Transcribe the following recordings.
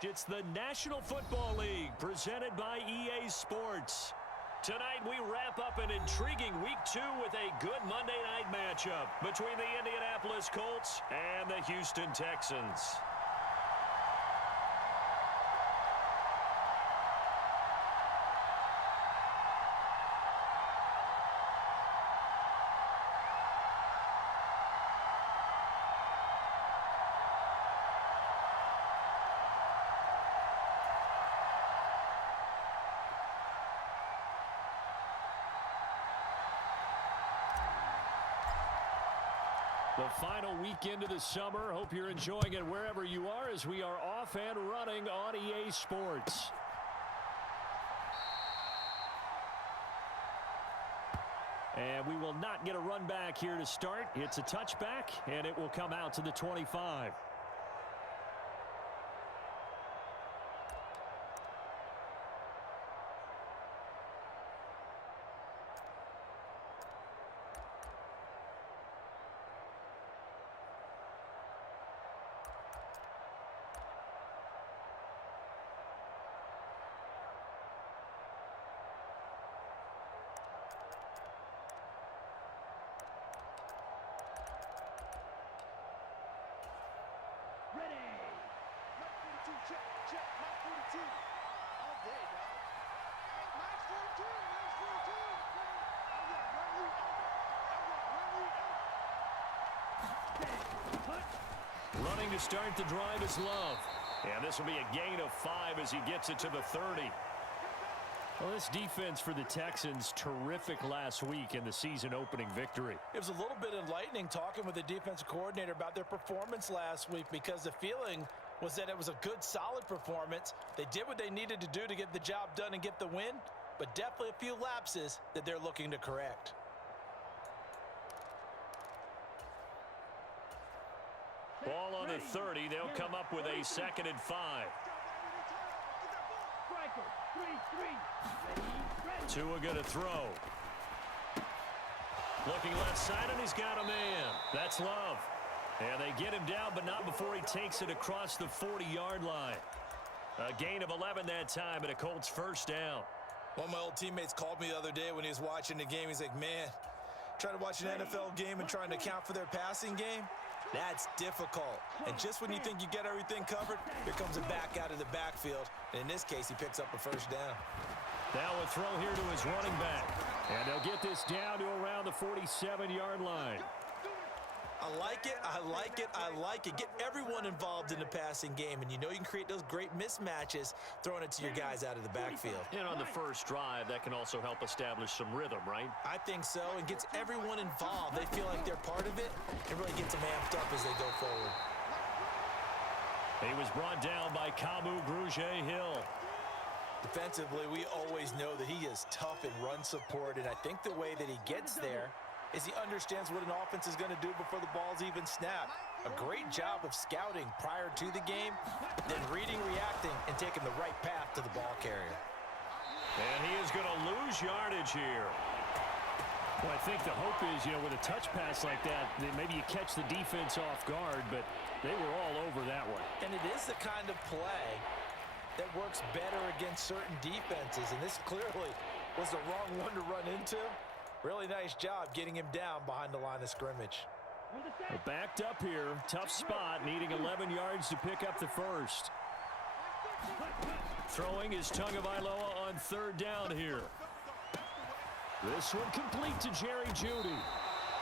It's the National Football League presented by EA Sports. Tonight we wrap up an intriguing Week 2 with a good Monday night matchup between the Indianapolis Colts and the Houston Texans. The final weekend of the summer. Hope you're enjoying it wherever you are as we are off and running on EA Sports. And we will not get a run back here to start. It's a touchback, and it will come out to the 25. Running to start the drive is Love. And this will be a gain of 5 as he gets it to the 30. Well, this defense for the Texans, terrific last week in the season-opening victory. It was a little bit enlightening talking with the defensive coordinator about their performance last week because the feeling was that it was a good, solid performance. They did what they needed to do to get the job done and get the win, but definitely a few lapses that they're looking to correct. Ball on the 30. They'll come up with a 2nd and 5. Tua going to throw. Looking left side, and he's got a man. That's Love. And they get him down, but not before he takes it across the 40-yard line. A gain of 11 that time, and a Colts first down. One of my old teammates called me the other day when he was watching the game. He's like, man, trying to watch an NFL game and trying to account for their passing game? That's difficult. And just when you think you get everything covered, here comes a back out of the backfield. And in this case, he picks up a first down. Now a throw here to his running back. And they'll get this down to around the 47-yard line. I like it, I like it, I like it. Get everyone involved in the passing game, and you know you can create those great mismatches throwing it to your guys out of the backfield. And on the first drive, that can also help establish some rhythm, right? I think so, and gets everyone involved. They feel like they're part of it, and really gets them amped up as they go forward. He was brought down by Kamu Grugier-Hill. Defensively, we always know that he is tough in run support, and I think the way that he gets there is he understands what an offense is going to do before the ball's even snapped. A great job of scouting prior to the game, then reading, reacting, and taking the right path to the ball carrier. And he is going to lose yardage here. Well, I think the hope is, with a touch pass like that, maybe you catch the defense off guard, but they were all over that one. And it is the kind of play that works better against certain defenses, and this clearly was the wrong one to run into. Really nice job getting him down behind the line of scrimmage. Backed up here. Tough spot, needing 11 yards to pick up the first. Throwing is Tagovailoa on 3rd down here. This one complete to Jerry Jeudy.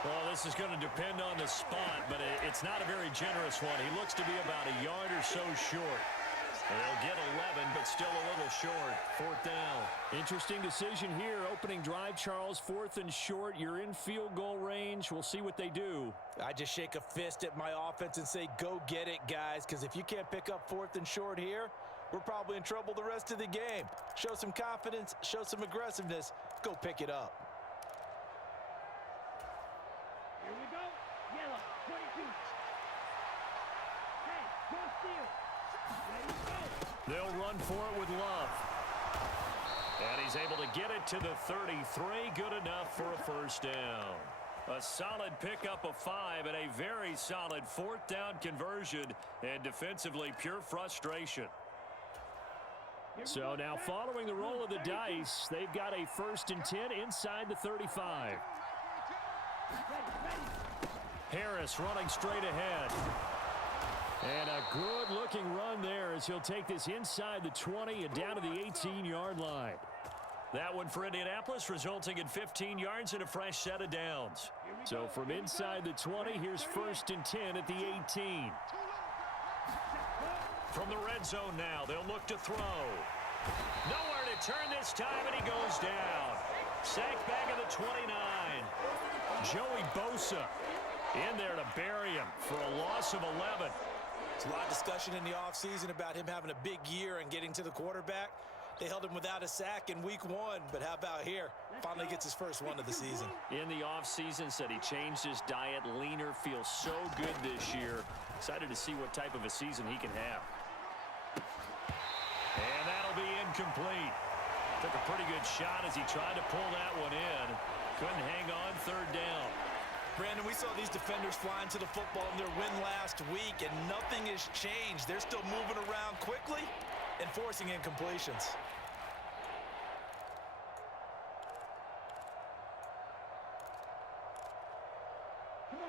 Well, this is going to depend on the spot, but it's not a very generous one. He looks to be about a yard or so short. They'll get 11, but still a little short. 4th down. Interesting decision here. Opening drive, Charles. 4th and short. You're in field goal range. We'll see what they do. I just shake a fist at my offense and say, go get it, guys, because if you can't pick up 4th and short here, we're probably in trouble the rest of the game. Show some confidence. Show some aggressiveness. Go pick it up. Here we go. Yellow, 22. Hey, go steal. They'll run for it with Love. And he's able to get it to the 33. Good enough for a first down. A solid pickup of 5 and a very solid 4th down conversion. And defensively, pure frustration. So now following the roll of the dice, they've got a 1st and 10 inside the 35. Harris running straight ahead. And a good-looking run there as he'll take this inside the 20 and down to the 18-yard line. That one for Indianapolis, resulting in 15 yards and a fresh set of downs. So from inside the 20, here's 1st and 10 at the 18. From the red zone now, they'll look to throw. Nowhere to turn this time, and he goes down. Sacked back at the 29. Joey Bosa in there to bury him for a loss of 11. There's a lot of discussion in the offseason about him having a big year and getting to the quarterback. They held him without a sack in week 1, but how about here? Finally gets his first one of the season. In the offseason, said he changed his diet, leaner, feels so good this year. Excited to see what type of a season he can have. And that'll be incomplete. Took a pretty good shot as he tried to pull that one in. Couldn't hang on, 3rd down. Brandon, we saw these defenders flying to the football in their win last week, and nothing has changed. They're still moving around quickly and forcing incompletions.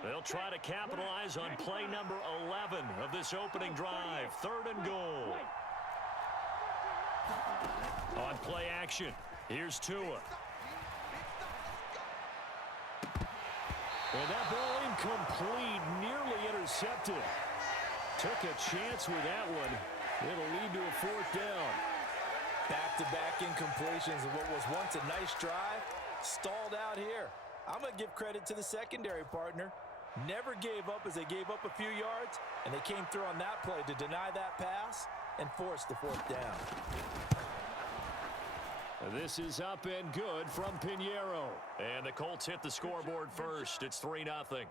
They'll try to capitalize on play number 11 of this opening drive. 3rd and goal. On play action, here's Tua. And that ball incomplete, nearly intercepted. Took a chance with that one. It'll lead to a 4th down. Back-to-back incompletions of what was once a nice drive, stalled out here. I'm going to give credit to the secondary partner. Never gave up as they gave up a few yards, and they came through on that play to deny that pass and force the 4th down. This is up and good from Pinheiro. And the Colts hit the scoreboard first. It's 3-0.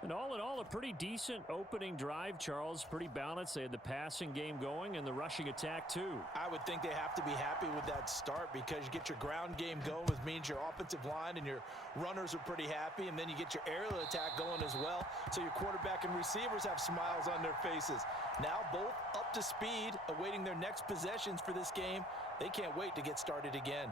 And all in all, a pretty decent opening drive, Charles. Pretty balanced. They had the passing game going and the rushing attack, too. I would think they have to be happy with that start because you get your ground game going, which means your offensive line and your runners are pretty happy, and then you get your aerial attack going as well, so your quarterback and receivers have smiles on their faces. Now both up to speed, awaiting their next possessions for this game. They can't wait to get started again.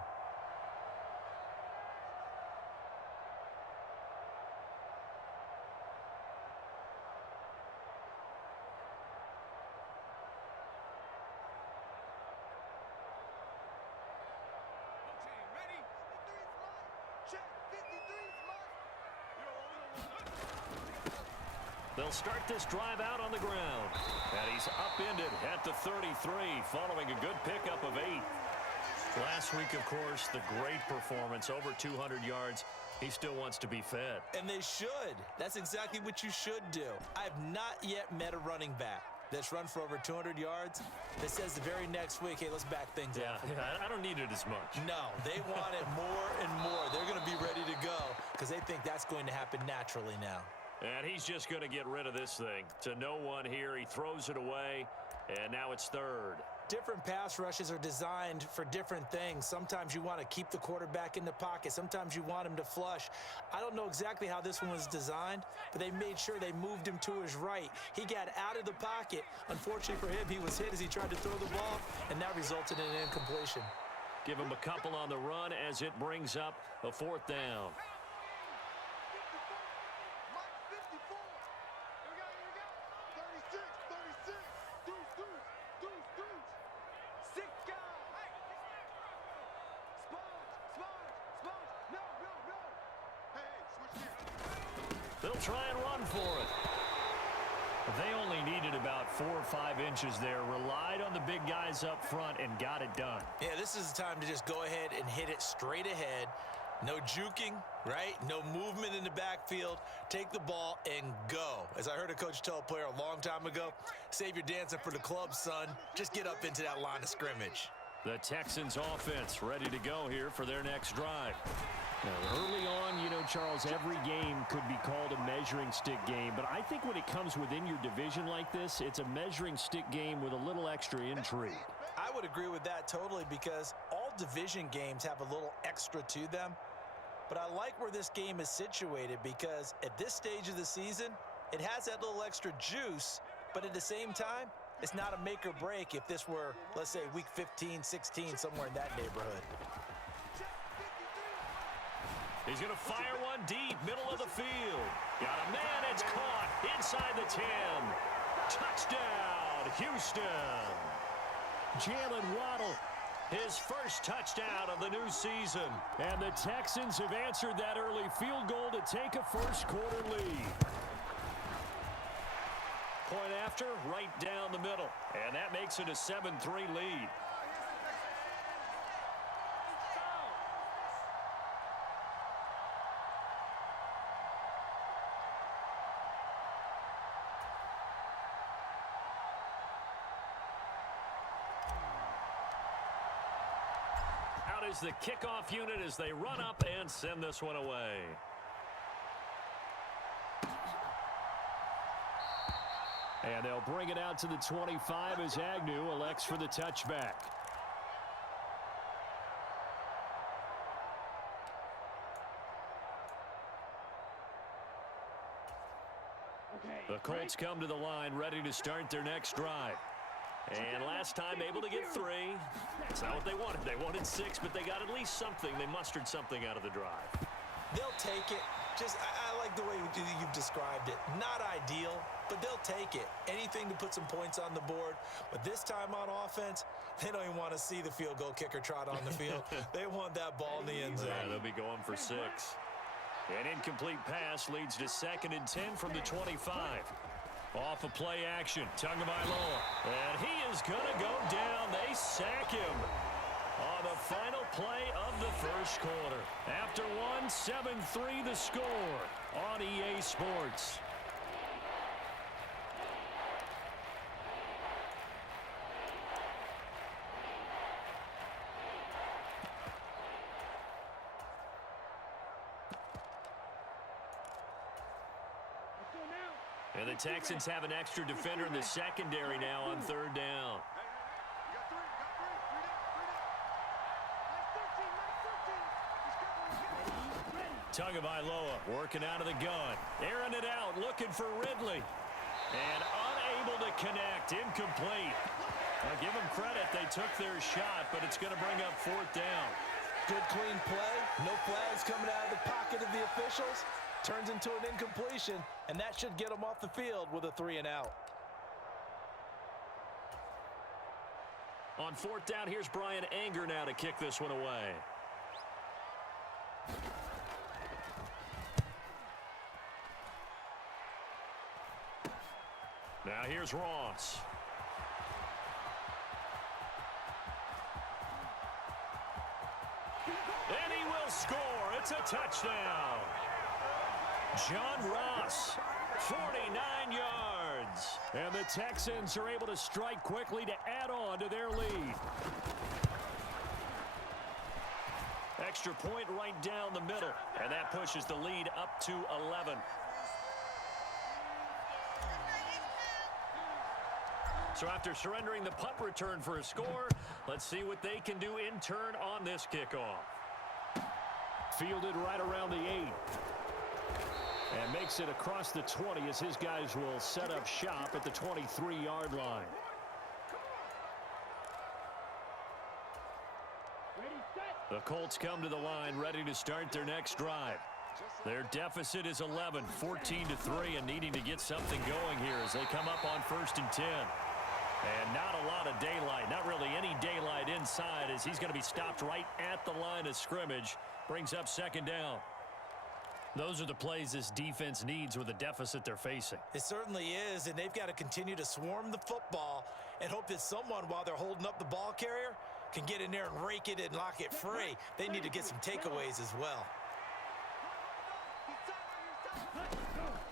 They'll start this drive out on the ground. And he's upended at the 33 following a good pickup of 8. Last week, of course, the great performance, over 200 yards. He still wants to be fed. And they should. That's exactly what you should do. I've not yet met a running back that's run for over 200 yards that says the very next week, hey, let's back things up. Yeah, I don't need it as much. No, they want it more and more. They're going to be ready to go because they think that's going to happen naturally now. And he's just going to get rid of this thing. To no one here. He throws it away, and now it's 3rd. Different pass rushes are designed for different things. Sometimes you want to keep the quarterback in the pocket. Sometimes you want him to flush. I don't know exactly how this one was designed, but they made sure they moved him to his right. He got out of the pocket. Unfortunately for him, he was hit as he tried to throw the ball, and that resulted in an incompletion. Give him a couple on the run as it brings up a 4th down. They'll try and run for it. They only needed about 4 or 5 inches there. Relied on the big guys up front and got it done. Yeah, this is the time to just go ahead and hit it straight ahead. No juking, right? No movement in the backfield. Take the ball and go. As I heard a coach tell a player a long time ago, save your dancing for the club, son. Just get up into that line of scrimmage. The Texans offense ready to go here for their next drive. Now, early on, you know, Charles, every game could be called a measuring stick game. But I think when it comes within your division like this, it's a measuring stick game with a little extra intrigue. I would agree with that totally because all division games have a little extra to them. But I like where this game is situated because at this stage of the season, it has that little extra juice. But at the same time, It's not a make or break if this were, let's say, week 15, 16, somewhere in that neighborhood. He's going to fire one deep, middle of the field. Got a man, it's caught inside the 10. Touchdown, Houston. Jalen Waddle, his first touchdown of the new season. And the Texans have answered that early field goal to take a first-quarter lead. Point after, right down the middle. And that makes it a 7-3 lead. Out is the kickoff unit as they run up and send this one away. And they'll bring it out to the 25 as Agnew elects for the touchback. The Colts come to the line ready to start their next drive. And last time able to get 3. That's not what they wanted. They wanted 6, but they got at least something. They mustered something out of the drive. They'll take it. I like the way you've described it. Not ideal, but they'll take it. Anything to put some points on the board. But this time on offense, they don't even want to see the field goal kicker trot on the field. They want that ball in the end zone. Yeah, they'll be going for 6. An incomplete pass leads to 2nd and 10 from the 25. Off a play action, Tagovailoa, and he is going to go down. They sack him on the final play of the first quarter. After one, 7-3 the score on EA Sports. And the Texans have an extra defender in the secondary now on 3rd down. Tagovailoa working out of the gun. Airing it out, looking for Ridley. And unable to connect, incomplete. I'll give them credit, they took their shot, but it's going to bring up 4th down. Good, clean play. No flags coming out of the pocket of the officials. Turns into an incompletion, and that should get them off the field with a 3-and-out. On 4th down, here's Brian Anger now to kick this one away. Now here's Ross. And he will score. It's a touchdown. John Ross, 49 yards. And the Texans are able to strike quickly to add on to their lead. Extra point right down the middle. And that pushes the lead up to 11. So after surrendering the punt return for a score, let's see what they can do in turn on this kickoff. Fielded right around the 8. And makes it across the 20 as his guys will set up shop at the 23-yard line. The Colts come to the line ready to start their next drive. Their deficit is 11, 14-3, and needing to get something going here as they come up on 1st and 10. And not a lot of daylight, not really any daylight inside as he's going to be stopped right at the line of scrimmage. Brings up 2nd down. Those are the plays this defense needs with the deficit they're facing. It certainly is, and they've got to continue to swarm the football and hope that someone, while they're holding up the ball carrier, can get in there and rake it and lock it free. They need to get some takeaways as well.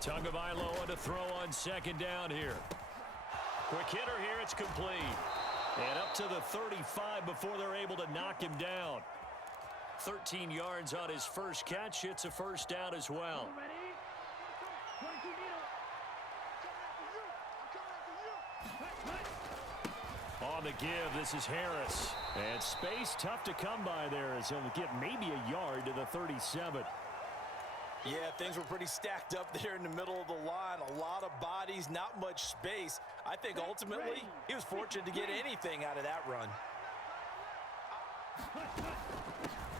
Tagovailoa to throw on 2nd down here. Quick hitter here, it's complete. And up to the 35 before they're able to knock him down. 13 yards on his first catch. It's a 1st down as well. On the give, this is Harris. And space tough to come by there as he'll get maybe a yard to the 37. Yeah, things were pretty stacked up there in the middle of the line. A lot of bodies, not much space. I think ultimately he was fortunate to get anything out of that run.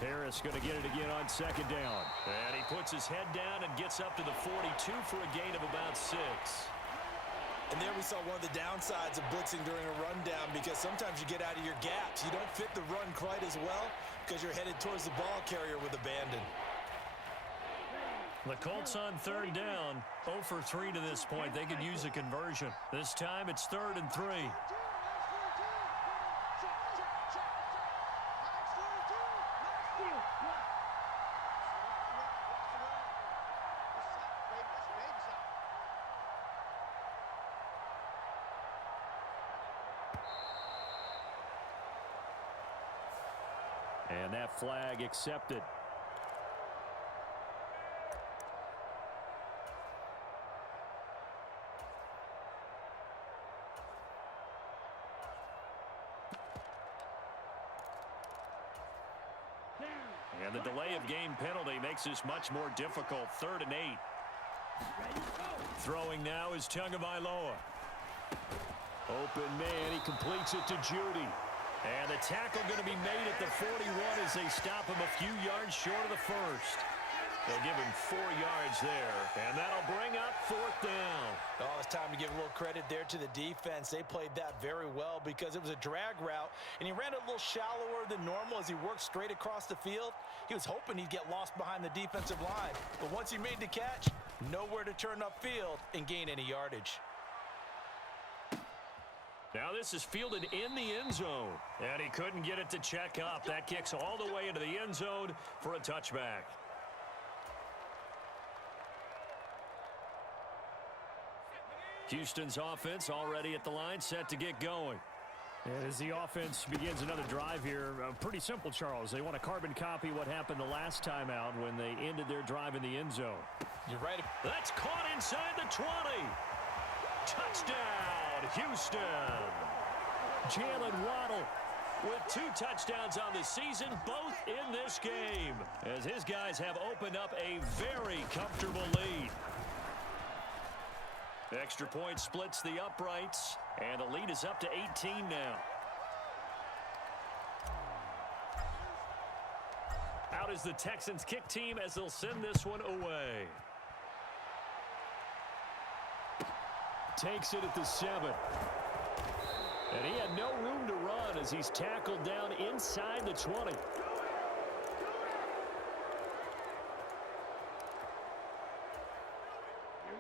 Harris going to get it again on second down. And he puts his head down and gets up to the 42 for a gain of about 6. And there we saw one of the downsides of blitzing during a rundown, because sometimes you get out of your gaps. You don't fit the run quite as well because you're headed towards the ball carrier with abandon. The Colts on third down, 0 for 3 to this point. They could use a conversion. This time it's 3rd and 3. And that flag accepted. And the delay of game penalty makes this much more difficult. 3rd and 8. Throwing now is Tagovailoa. Open man, he completes it to Judy. And the tackle going to be made at the 41 as they stop him a few yards short of the first. They'll give him 4 yards there, and that'll bring up 4th down. Oh, it's time to give a little credit there to the defense. They played that very well because it was a drag route, and he ran a little shallower than normal as he worked straight across the field. He was hoping he'd get lost behind the defensive line, but once he made the catch, nowhere to turn upfield and gain any yardage. Now this is fielded in the end zone, and he couldn't get it to check up. That kicks all the way into the end zone for a touchback. Houston's offense already at the line, set to get going. And as the offense begins another drive here, pretty simple, Charles. They want to carbon copy what happened the last time out when they ended their drive in the end zone. You're right. That's caught inside the 20. Touchdown, Houston. Jalen Waddle with 2 touchdowns on the season, both in this game, as his guys have opened up a very comfortable lead. Extra point splits the uprights, and the lead is up to 18 now. Out is the Texans kick team as they'll send this one away. Takes it at the 7. And he had no room to run as he's tackled down inside the 20. Here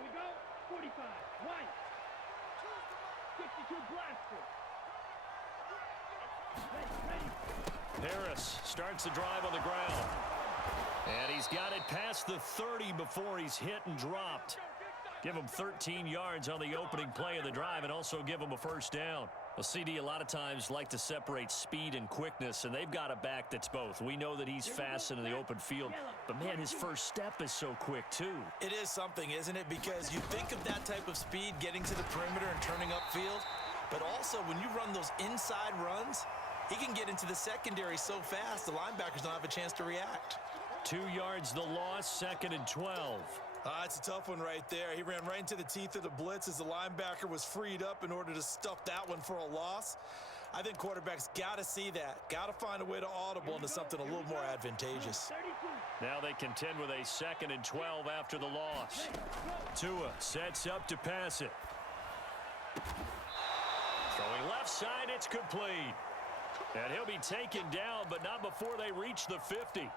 we go. 45. White. 62 blaster. Ready. Harris starts the drive on the ground. And he's got it past the 30 before he's hit and dropped. Give him 13 yards on the opening play of the drive and also give him a first down. Well, CD a lot of times like to separate speed and quickness, and they've got a back that's both. We know that he's fast in the open field, but, man, his first step is so quick, too. It is something, isn't it? Because you think of that type of speed getting to the perimeter and turning upfield, but also when you run those inside runs, he can get into the secondary so fast the linebackers don't have a chance to react. 2 yards the loss, 2nd and 12. It's a tough one right there. He ran right into the teeth of the blitz as the linebacker was freed up in order to stuff that one for a loss. I think quarterbacks got to see that. Got to find a way to audible into something a little more advantageous. Now they contend with a 2nd and 12 after the loss. Tua sets up to pass it. Throwing left side, it's complete. And he'll be taken down, but not before they reach the 50.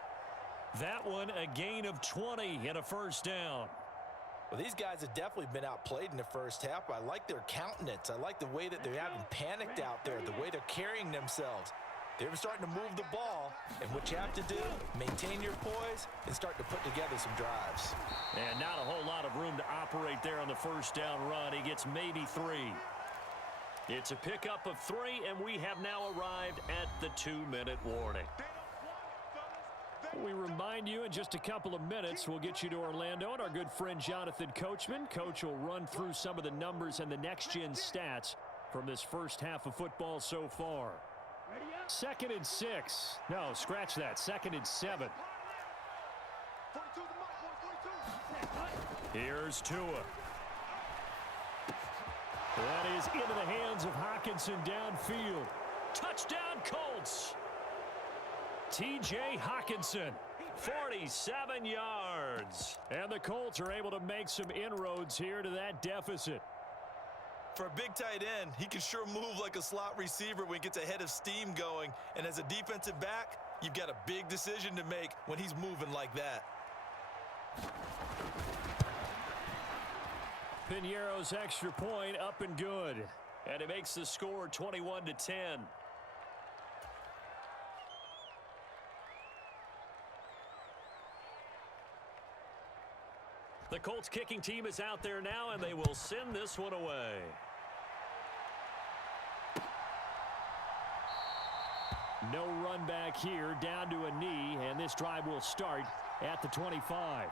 That one a gain of 20 and a first down. Well, these guys have definitely been outplayed in the first half. I like their countenance. I like the way that they haven't panicked out there, the way they're carrying themselves. They're starting to move the ball, and what you have to do, maintain your poise and start to put together some drives. And not a whole lot of room to operate there on the first down run. He gets maybe 3. It's a pickup of 3, and we have now arrived at the 2-minute warning. We remind you in just a couple of minutes we'll get you to Orlando and our good friend Jonathan Coachman. Coach will run through some of the numbers and the next-gen stats from this first half of football so far. 2nd and 6. No, scratch that. 2nd and 7. Here's Tua. That is into the hands of Hockenson downfield. Touchdown, Colts. T.J. Hockenson, 47 yards. And the Colts are able to make some inroads here to that deficit. For a big tight end, he can sure move like a slot receiver when he gets a head of steam going. And as a defensive back, you've got a big decision to make when he's moving like that. Piñeiro's extra point up and good. And it makes the score 21-10. The Colts kicking team is out there now, and they will send this one away. No run back here, down to a knee, and this drive will start at the 25.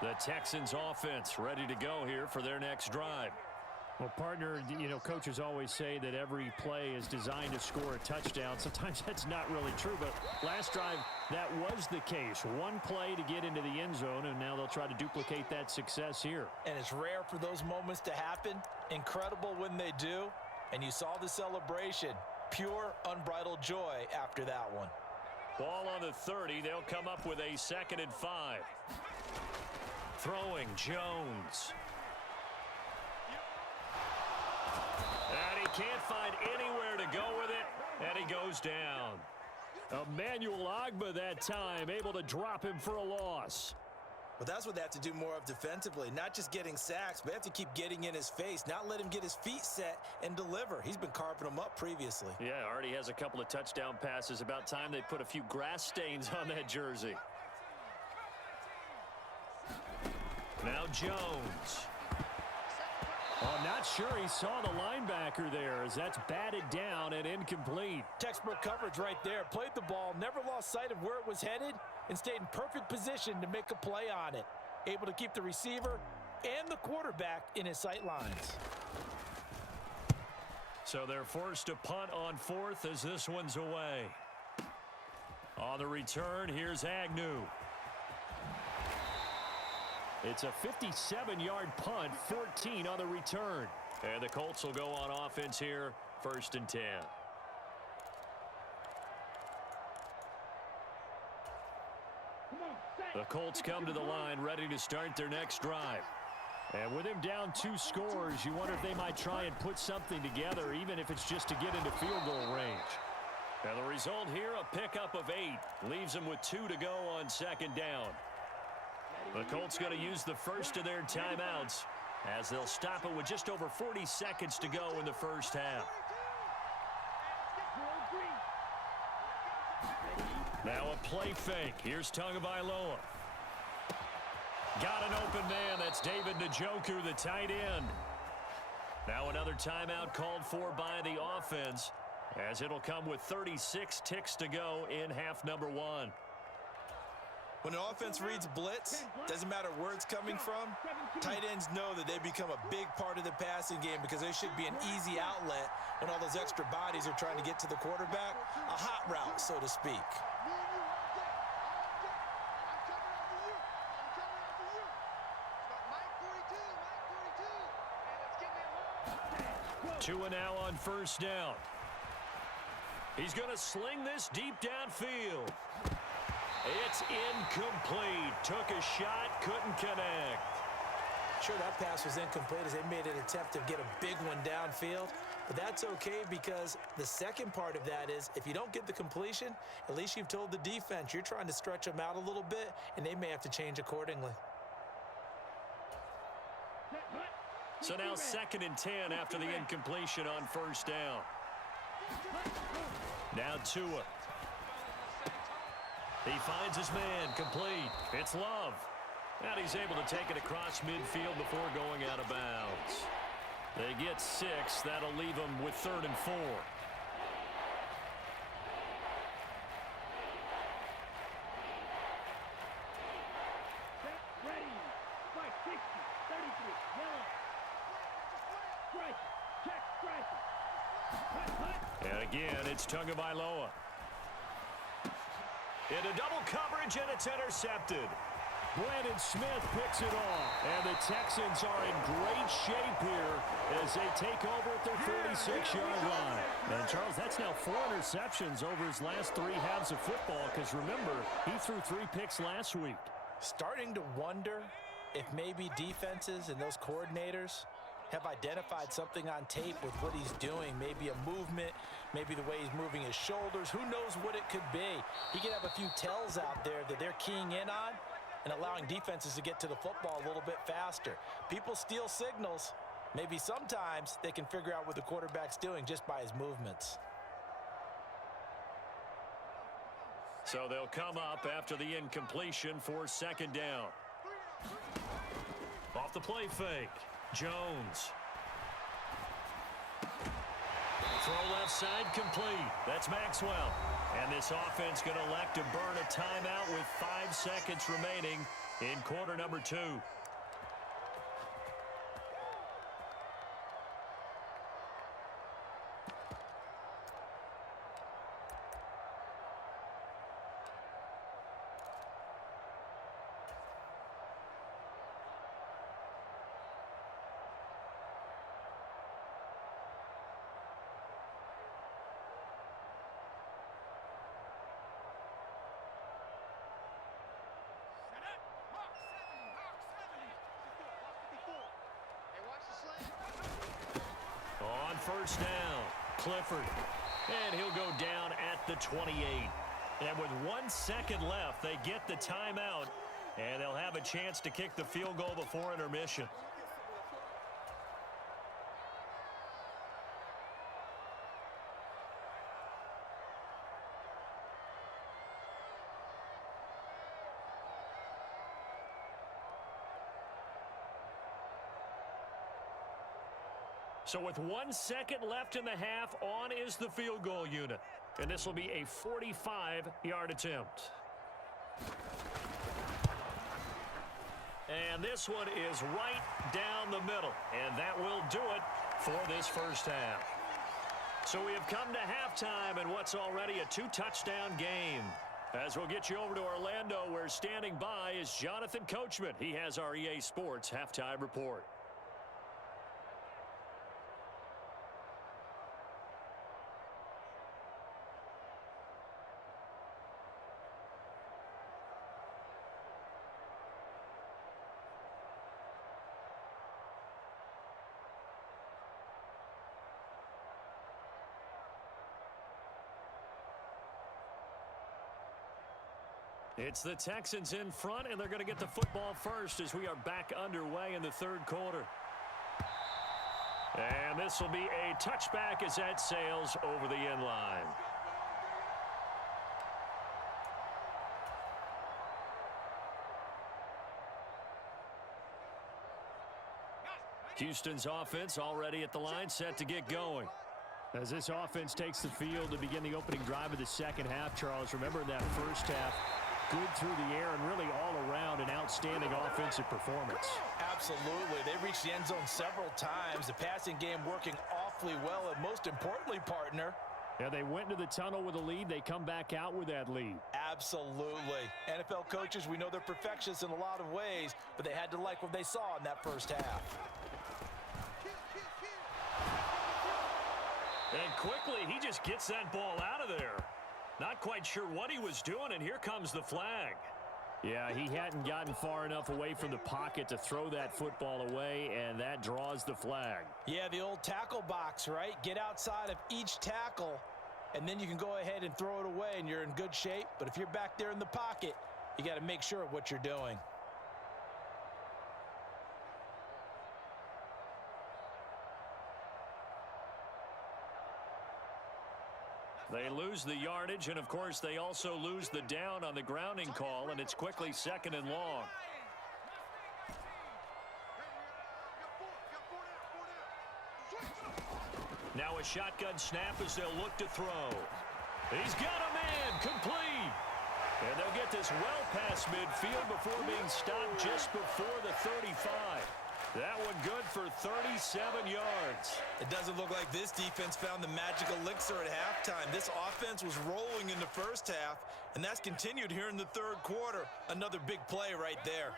The Texans offense ready to go here for their next drive. Well, partner, you know, coaches always say that every play is designed to score a touchdown. Sometimes that's not really true, but last drive, that was the case. One play to get into the end zone, and now they'll try to duplicate that success here. And it's rare for those moments to happen. Incredible when they do. And you saw the celebration. Pure, unbridled joy after that one. Ball on the 30. They'll come up with a 2nd and 5. Throwing Jones. And he can't find anywhere to go with it, and he goes down. Emmanuel Ogbah that time, able to him for a loss. But that's what they have to do more of defensively, not just getting sacks, but they have to keep getting in his face, not let him get his feet set and deliver. He's been carving them up previously. Yeah, already has a couple of touchdown passes. About time they put a few grass stains on that jersey. Now Jones. Oh, not sure he saw the linebacker there as that's batted down and incomplete. Textbook coverage right there. Played the ball, never lost sight of where it was headed, and stayed in perfect position to make a play on it. Able to keep the receiver and the quarterback in his sight lines. So they're forced to punt on 4th as this one's away. On the return, here's Agnew. It's a 57-yard punt, 14 on the return. And the Colts will go on offense here, 1st and 10. The Colts come to the line, ready to start their next drive. And with him down 2 scores, you wonder if they might try and put something together, even if it's just to get into field goal range. And the result here, a pickup of 8. Leaves them with 2 to go on 2nd down. The Colts going to use the first of their timeouts as they'll stop it with just over 40 seconds to go in the first half. Now a play fake. Here's Tagovailoa. Got an open man. That's David Njoku, the tight end. Now another timeout called for by the offense as it'll come with 36 ticks to go in half number 1. When an offense reads blitz, doesn't matter where it's coming from, tight ends know that they become a big part of the passing game because they should be an easy outlet when all those extra bodies are trying to get to the quarterback. A hot route, so to speak. Tua now on 1st down. He's going to sling this deep downfield. It's incomplete. Took a shot, couldn't connect. Sure, that pass was incomplete as they made an attempt to get a big one downfield. But that's okay because the second part of that is if you don't get the completion, at least you've told the defense you're trying to stretch them out a little bit, and they may have to change accordingly. So now 2nd and 10 after the incompletion on 1st down. Now Tua. He finds his man, complete. It's Love. And he's able to take it across midfield before going out of bounds. They get 6. That'll leave them with 3rd and 4. Ready. 560. 33. Yellow. Strike. Check, striker. And again, it's Tagovailoa. Into double coverage, and it's intercepted. Brandon Smith picks it off. And the Texans are in great shape here as they take over at their 46-yard line. And, Charles, that's now 4 interceptions over his last 3 halves of football because, remember, he threw 3 picks last week. Starting to wonder if maybe defenses and those coordinators have identified something on tape with what he's doing. Maybe a movement, maybe the way he's moving his shoulders. Who knows what it could be? He could have a few tells out there that they're keying in on and allowing defenses to get to the football a little bit faster. People steal signals. Maybe sometimes they can figure out what the quarterback's doing just by his movements. So they'll come up after the incompletion for 2nd down. Off the play fake, Jones. Throw left side complete. That's Maxwell. And this offense going to elect to burn a timeout with 5 seconds remaining in quarter number 2. On 1st down, Clifford. And he'll go down at the 28. And with 1 second left, they get the timeout. And they'll have a chance to kick the field goal before intermission. So with 1 second left in the half, on is the field goal unit. And this will be a 45-yard attempt. And this one is right down the middle. And that will do it for this first half. So we have come to halftime in what's already a 2-touchdown game. As we'll get you over to Orlando, where standing by is Jonathan Coachman. He has our EA Sports halftime report. It's the Texans in front, and they're going to get the football first as we are back underway in the 3rd quarter. And this will be a touchback as that sails over the end line. Houston's offense already at the line, set to get going. As this offense takes the field to begin the opening drive of the second half, Charles, remember in that first half, good through the air and really all around an outstanding offensive performance. Absolutely. They reached the end zone several times. The passing game working awfully well, and most importantly, partner. Yeah, they went into the tunnel with a lead. They come back out with that lead. Absolutely. NFL coaches, we know they're perfectionists in a lot of ways, but they had to like what they saw in that first half. And quickly, he just gets that ball out of there. Not quite sure what he was doing, and here comes the flag. Yeah, he hadn't gotten far enough away from the pocket to throw that football away, and that draws the flag. Yeah, the old tackle box, right? Get outside of each tackle, and then you can go ahead and throw it away, and you're in good shape. But if you're back there in the pocket, you got to make sure of what you're doing. They lose the yardage, and of course they also lose the down on the grounding call, and it's quickly 2nd and long. Now a shotgun snap as they'll look to throw. He's got a man, complete. And they'll get this well past midfield before being stopped just before the 35. That one good for 37 yards. It doesn't look like this defense found the magic elixir at halftime. This offense was rolling in the first half, and that's continued here in the third quarter. Another big play right there.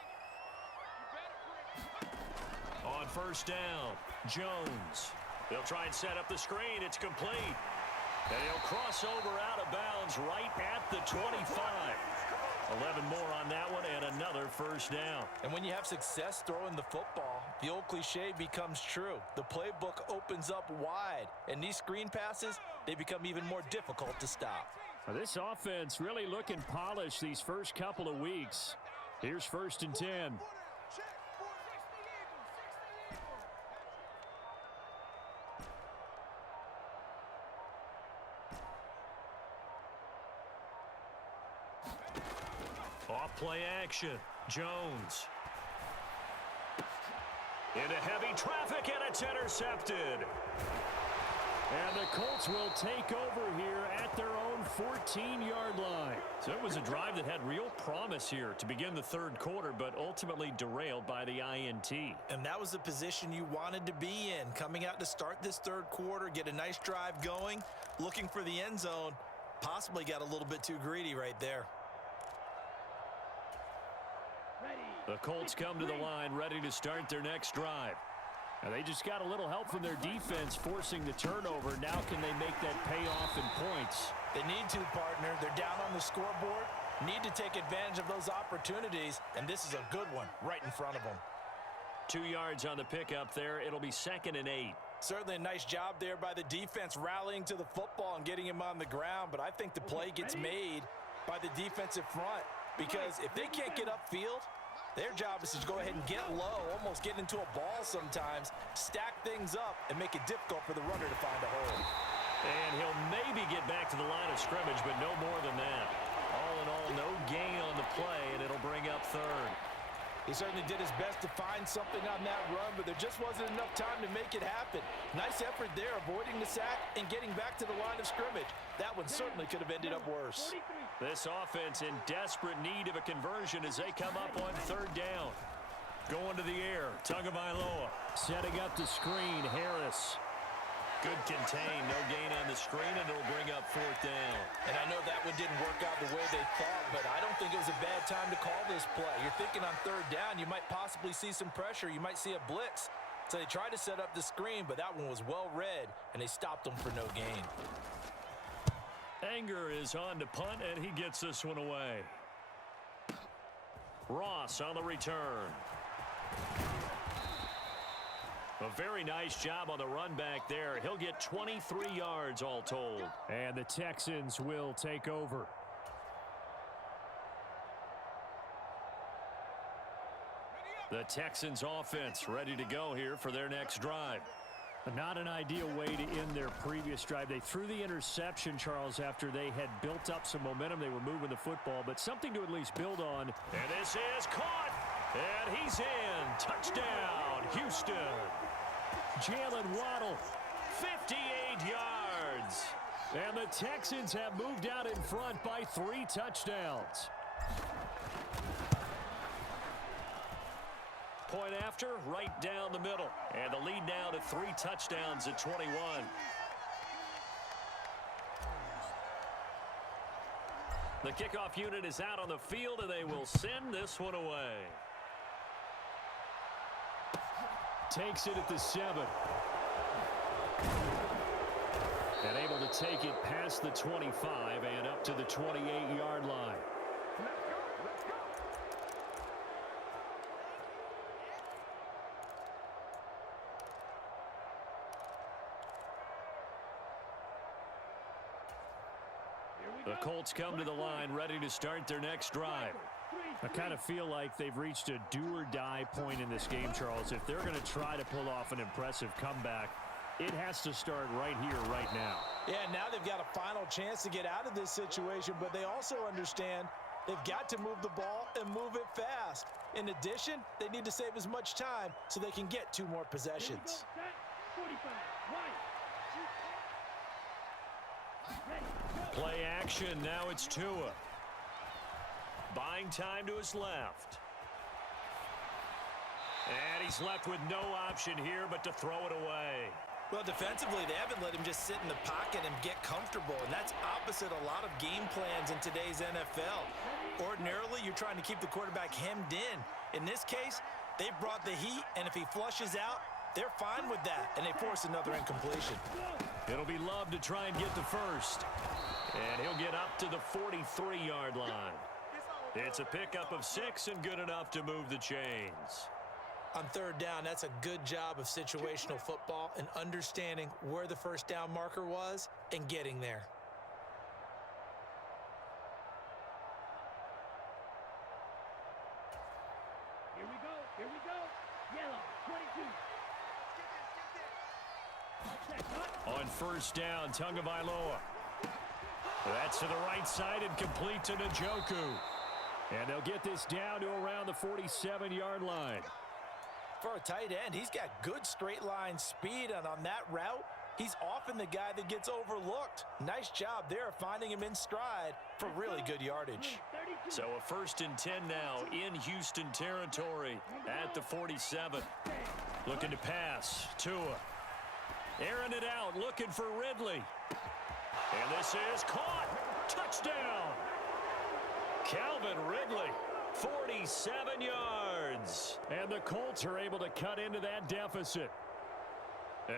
On first down, Jones. They'll try and set up the screen. It's complete. And he'll cross over out of bounds right at the 25. 11 more on that one and another first down. And when you have success throwing the football, the old cliche becomes true. The playbook opens up wide, and these screen passes, they become even more difficult to stop. Now, this offense really looking polished these first couple of weeks. Here's first and 10. Off play action. Jones. Into heavy traffic, and it's intercepted. And the Colts will take over here at their own 14-yard line. So it was a drive that had real promise here to begin the third quarter, but ultimately derailed by the INT. And that was the position you wanted to be in. Coming out to start this third quarter, get a nice drive going, looking for the end zone. Possibly got a little bit too greedy right there. The Colts come to the line ready to start their next drive. And they just got a little help from their defense forcing the turnover. Now can they make that pay off in points? They need to, partner. They're down on the scoreboard. Need to take advantage of those opportunities, and this is a good one right in front of them. 2 yards on the pickup there. It'll be 2nd and 8. Certainly a nice job there by the defense rallying to the football and getting him on the ground, but I think the play gets made by the defensive front because if they can't get upfield, their job is to go ahead and get low, almost get into a ball sometimes, stack things up, and make it difficult for the runner to find a hole. And he'll maybe get back to the line of scrimmage, but no more than that. All in all, no gain on the play, and it'll bring up third. He certainly did his best to find something on that run, but there just wasn't enough time to make it happen. Nice effort there, avoiding the sack and getting back to the line of scrimmage. That one certainly could have ended up worse. This offense in desperate need of a conversion as they come up on third down. Going to the air, Tagovailoa. Setting up the screen, Harris. Good contain, no gain on the screen, and it'll bring up fourth down. And I know that one didn't work out the way they thought, but I don't think it was a bad time to call this play. You're thinking on third down, you might possibly see some pressure. You might see a blitz. So they tried to set up the screen, but that one was well read, and they stopped them for no gain. Anger is on to punt, and he gets this one away. Ross on the return. A very nice job on the run back there. He'll get 23 yards all told. And the Texans will take over. The Texans offense ready to go here for their next drive. Not an ideal way to end their previous drive. They threw the interception, Charles, after they had built up some momentum. They were moving the football, but something to at least build on. And this is caught. And he's in. Touchdown, Houston. Jalen Waddle. 58 yards. And the Texans have moved out in front by 3 touchdowns. Point after, right down the middle. And the lead now to 3 touchdowns at 21. The kickoff unit is out on the field, and they will send this one away. Takes it at the 7. And able to take it past the 25 and up to the 28-yard line. The Colts come to the line ready to start their next drive. I kind of feel like they've reached a do-or-die point in this game, Charles. If they're going to try to pull off an impressive comeback, it has to start right here, right now. Yeah, now they've got a final chance to get out of this situation, but they also understand they've got to move the ball and move it fast. In addition, they need to save as much time so they can get 2 more possessions. 45, Play action, now it's Tua. Buying time to his left. And he's left with no option here but to throw it away. Well, defensively, they haven't let him just sit in the pocket and get comfortable, and that's opposite a lot of game plans in today's NFL. Ordinarily, you're trying to keep the quarterback hemmed in. In this case, they brought the heat, and if he flushes out, they're fine with that, and they force another incompletion. It'll be Love to try and get the first. And he'll get up to the 43-yard line. It's a pickup of 6 and good enough to move the chains. On third down, that's a good job of situational football and understanding where the first down marker was and getting there. Here we go. Here we go. Yellow, 22. On first down, Tagovailoa. That's to the right side and complete to Njoku. And they'll get this down to around the 47-yard line. For a tight end, he's got good straight line speed, and on that route, he's often the guy that gets overlooked. Nice job there finding him in stride for really good yardage. So a 1st and 10 now in Houston territory at the 47. Looking to pass. Tua. Airing it out, looking for Ridley. And this is caught. Touchdown. Calvin Ridley. 47 yards. And the Colts are able to cut into that deficit.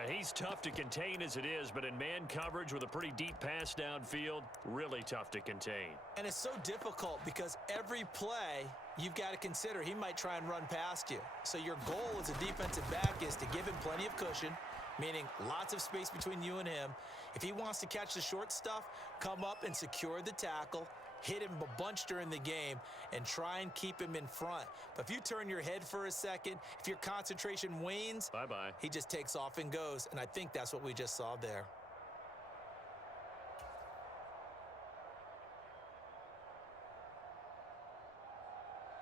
He's tough to contain as it is, but in man coverage with a pretty deep pass downfield, really tough to contain. And it's so difficult because every play you've got to consider he might try and run past you. So your goal as a defensive back is to give him plenty of cushion, meaning lots of space between you and him. If he wants to catch the short stuff, come up and secure the tackle, hit him a bunch during the game, and try and keep him in front. But if you turn your head for a second, if your concentration wanes, bye-bye. He just takes off and goes, and I think that's what we just saw there.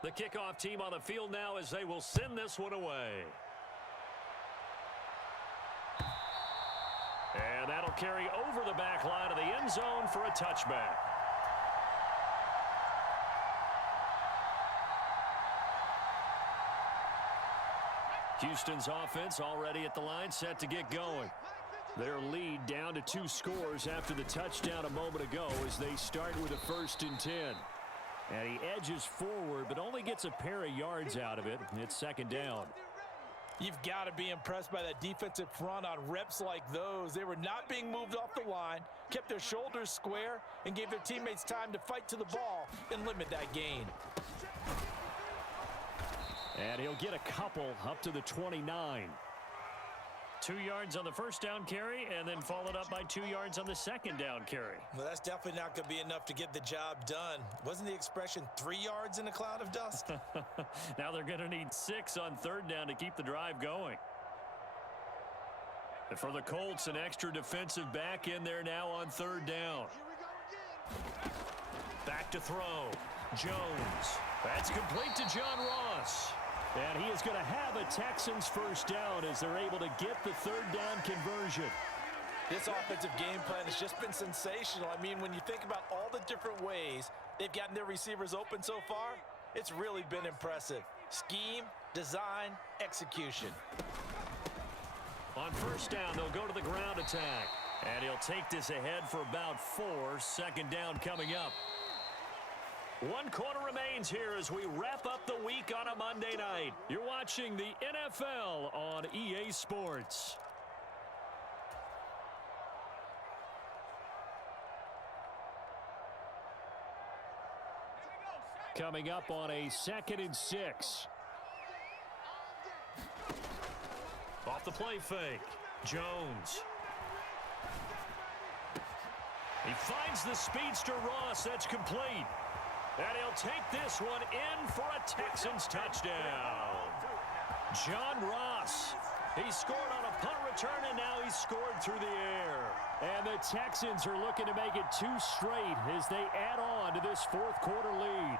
The kickoff team on the field now as they will send this one away. And that'll carry over the back line of the end zone for a touchback. Houston's offense already at the line, set to get going. Their lead down to 2 scores after the touchdown a moment ago as they start with a 1st and 10. And he edges forward, but only gets a pair of yards out of it. It's 2nd down. You've got to be impressed by that defensive front on reps like those. They were not being moved off the line, kept their shoulders square, and gave their teammates time to fight to the ball and limit that gain. And he'll get a couple up to the 29. 2 yards on the first down carry, and then followed up by 2 yards on the 2nd down carry. Well, that's definitely not going to be enough to get the job done. Wasn't the expression 3 yards in a cloud of dust? Now they're going to need 6 on 3rd down to keep the drive going. And for the Colts, an extra defensive back in there now on 3rd down. Back to throw. Jones. That's complete to John Ross. And he is going to have a Texans first down as they're able to get the 3rd down conversion. This offensive game plan has just been sensational. I mean, when you think about all the different ways they've gotten their receivers open so far, it's really been impressive. Scheme, design, execution. On first down, they'll go to the ground attack. And he'll take this ahead for about 4. 2nd down coming up. 1 quarter remains here as we wrap up the week on a Monday night. You're watching the NFL on EA Sports. Coming up on a 2nd and 6. Off the play fake. Jones. He finds the speedster Ross. That's complete. And he'll take this one in for a Texans touchdown. John Ross. He scored on a punt return, and now he's scored through the air. And the Texans are looking to make it 2 straight as they add on to this 4th quarter lead.